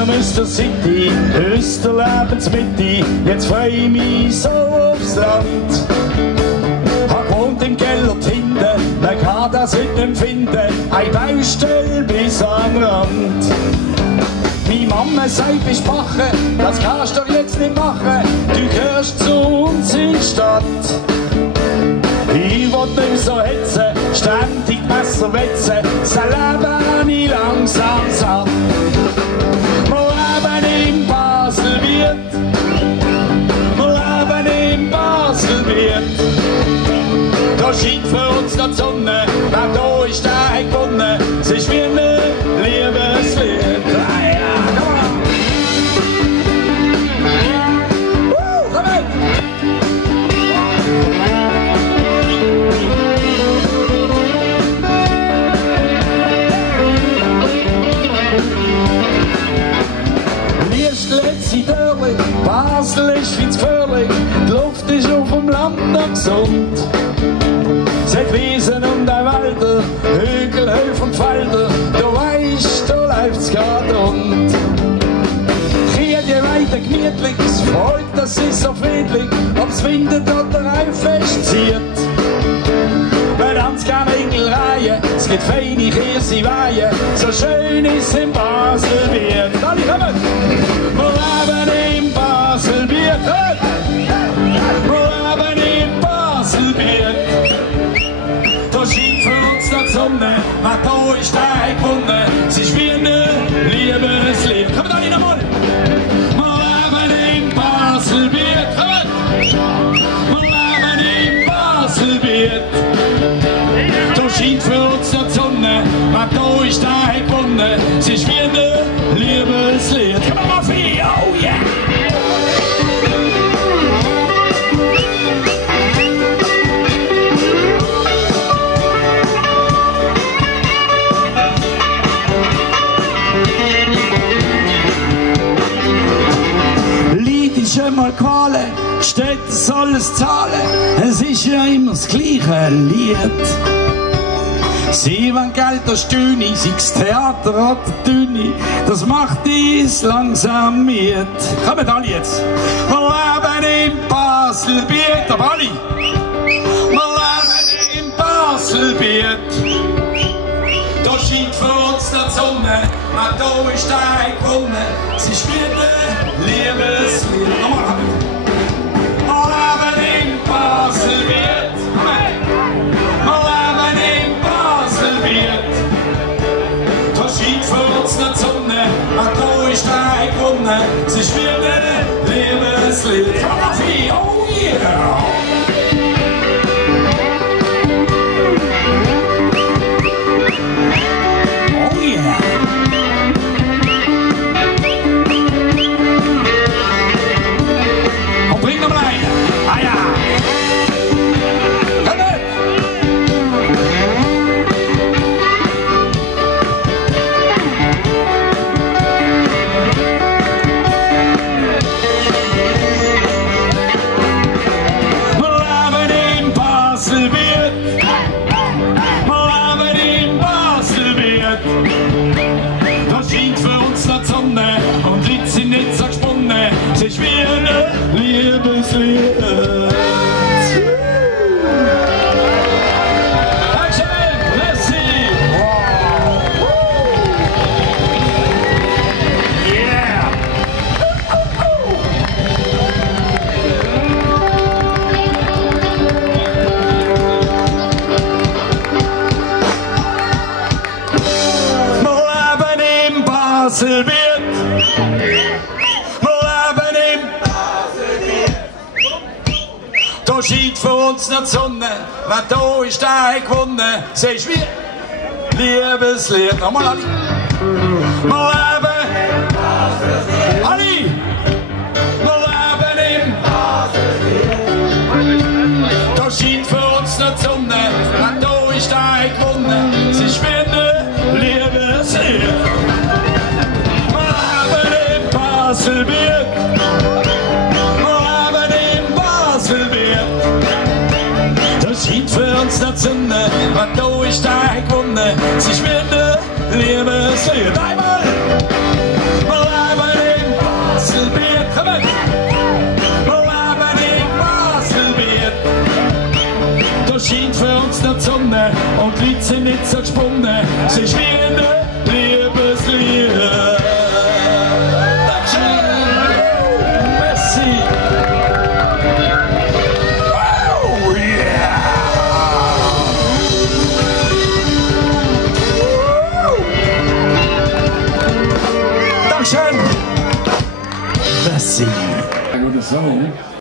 Birmingham ist der City, ist der Lebensmitte. Jetzt freu ich mich so aufs Land. Hab gewohnt im Keller hinten, man kann das nicht empfinden. Ein Baustell bis am Rand. Meine Mama sagt, ich mache, das kannst du doch jetzt nicht machen. Du gehörst zu uns in die Stadt. Ich will nicht so hetzen, ständig Messer wetzen, das Leben habe ich langsam satt. Wir leben in Baselbiet, wir leben in Baselbiet. Da scheint für uns noch die Sonne, wer da ist, der hat gewonnen. Es ist wie ein Liebeslied. Basel ist viel zu gefährlich, die Luft ist auf dem Land noch gesund. Es hat Wiesen und auch Wälder, Hügel, Höfe und Felder, du weisst, da läuft's grad rund. Kriege weiter gemütlich, es freut, das ist so friedlich, ob's windet oder ein Fest zieht. Bei uns kann Engel reihen, es gibt feine Kirse weihen, so schön ist in Baselbiet. Alle kommen! Wir leben in Baselbiet, wir leben in Baselbiet. Da scheint für uns noch die Sonne, wer da ist, der hat gewonnen. Es ist wie ein Liebeslied. Kommt alle nochmal! Wir leben in Baselbiet, wir leben in Baselbiet. Da scheint für uns noch die Sonne, wer da ist, der hat gewonnen. Es ist wie ein Liebeslied. Komm mal viel, oh yeah! Lied ist einmal Qualen, Städte soll es zahlen, es ist ja immer das gleiche Lied. Sie wollen Geld aus Stüni, sei es Theater oder Tüni, das macht dies langsam mit. Kommt alle jetzt! Wir leben in Baselbiet, aber alle! Wir leben in Baselbiet. Da scheint für uns noch die Sonne, wer da ist, der hat gewonnen. Es ist wie ein Liebeslied. Nochmal! Wir leben in Baselbiet. Da scheint für uns noch die Sonne, wer da ist, der hat gewonnen. Es ist wie ein Liebeslied. Oh yeah! Oh yeah! Und bring noch mal rein! Ah ja! Es ist wie ein Liebeslied. Dankeschön, merci. Yeah. Wir leben in Baselbiet. Da scheint für uns noch die Sonne, wer da ist, der hat gewonnen. Es ist wie Liebeslied. Nochmal alle. Wir leben alle. Wir leben in da scheint für uns noch die Sonne, wer da ist, der hat gewonnen. Es ist wie ein Liebeslied. Wir leben in Baselbiet. Scheint für uns noch die Sonne, wer da ist, der hat gewonnen. Es ist wie ein Liebeslied. Einmal! Wir scheint für uns noch die Sonne und die Leute sind nicht so gesponnen. Es ist wie eine